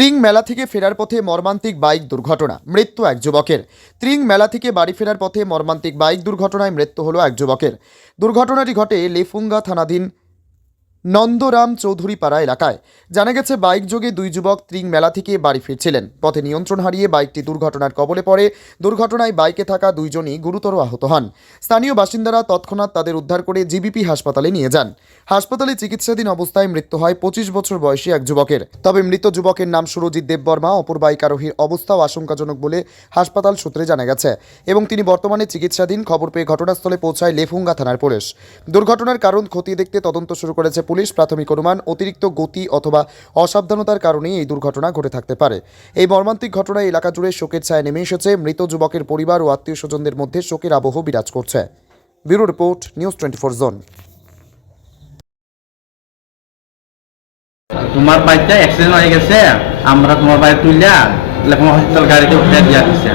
ত্রিং মেলা থেকে ফেরার পথে মর্মান্তিক বাইক দুর্ঘটনা, মৃত্যু এক যুবকের। ত্রিং মেলা থেকে বাড়ি ফেরার পথে মর্মান্তিক বাইক দুর্ঘটনায় মৃত্যু হলো এক যুবকের। দুর্ঘটনাটি ঘটে লেফুঙ্গা থানাধীন নন্দরাম চৌধুরী পাড়া এলাকায়। জানা গেছে, বাইক যোগে দুই যুবক ত্রিং মেলা থেকে বাড়ি ফিরছিলেন। পথে নিয়ন্ত্রণ হারিয়ে বাইকটি দুর্ঘটনার কবলে পড়ে। দুর্ঘটনায় বাইকে থাকা দুইজনই গুরুতর আহত হন। স্থানীয় বাসিন্দারা তৎক্ষণাৎ তাদের উদ্ধার করে জিবিপি হাসপাতালে নিয়ে যান। হাসপাতালে চিকিৎসাধীন অবস্থায় মৃত্যু হয় 25 বছর বয়সী এক যুবকের। তবে মৃত যুবকের নাম সুরজিৎ দেববর্মা। অপর বাইক আরোহীর অবস্থাও আশঙ্কাজনক বলে হাসপাতাল সূত্রে জানা গেছে এবং তিনি বর্তমানে চিকিৎসাধীন। খবর পেয়ে ঘটনাস্থলে পৌঁছায় লেফুঙ্গা থানার পুলিশ। দুর্ঘটনার কারণ খতিয়ে দেখতে তদন্ত শুরু করেছে পুলিশ। প্রাথমিক অনুমান, অতিরিক্ত গতি অথবা অসাবধানতার কারণেই এই দুর্ঘটনা ঘটে থাকতে পারে। এই মর্মান্তিক ঘটনায় এলাকা জুড়ে শোকের ছায়া নেমে এসেছে। মৃত যুবকের পরিবার ও আত্মীয় স্বজনদের মধ্যে শোকের আবহ বিরাজ করছে। Bureau report, news 24 zone. তোমার বাইকটা অ্যাক্সিডেন্ট হয়ে গেছে, আমরা তোমার বাইক তুললা লেফুঙ্গা হসপিটাল গাড়িতে উঠে দিয়ে দিচ্ছে।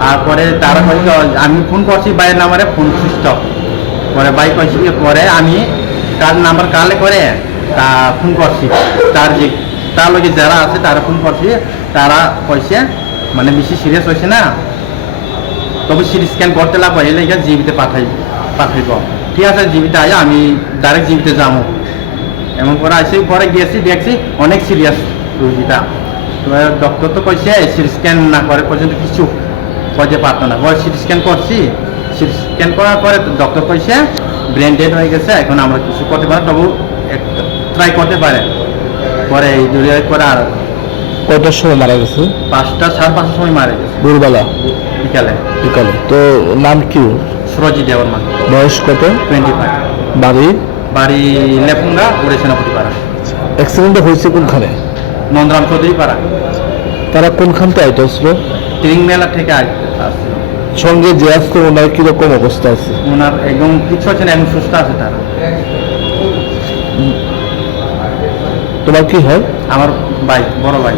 তারপরে তারা কইছে, আমি ফোন করছি বাইরের নাম্বারে, ফোন সুইচ অফ। পরে বাইক কইছি, পরে আমি কার নাম্বার কালে করে তা ফোন করছি, তার লগে যারা আছে তারা ফোন করছি। তারা কইছে মানে বেশি সিরিয়াস হয়েছে না, তবে সিটি স্ক্যান করতে লাগবে, এলে জিবিতে পাঠাইব। ঠিক আছে, জিবিতে আয়, আমি ডাইরেক্ট জিবিতে যাবো। এমন করে আসে, পরে গিয়েছি, দেখছি অনেক সিরিয়াস রোগীটা। তো ডক্টর তো কইছে সিটি স্ক্যান না করে পর্যন্ত কিছু কইতে পারতো না। পরে সিটি স্ক্যান করছি, সিটি স্ক্যান করার পরে ডক্টর কইছে ব্রেন ডেড হয়ে গেছে, এখন আমরা কিছু করতে পারি, তবু ট্রাই করতে পারে। পরে এই দূরে করে আর কয়টার সময় মারা গেছে? 5টা 5:30 সময় মারা গেছে, ভোরবেলা বিকালে। তো নাম কি? সুরজিৎ দেববর্মা। বয়স কত? 25। বাড়ি লেফুঙ্গা, উড়ে সেনাপতি পাড়া। অ্যাক্সিডেন্টটা হয়েছে কোনখানে? নন্দরাম চৌধুরী পাড়া। তারা কোনখান থেকে আইতেছিল? ত্রিং মেলা থেকে আসছিল। সঙ্গে যে আসতো ওনার কিরকম অবস্থা আছে? ওনার একদম কিছু হচ্ছে না, একদম সুস্থ আছে তারা। তোমার কি হয়? আমার ভাই, বড় ভাই।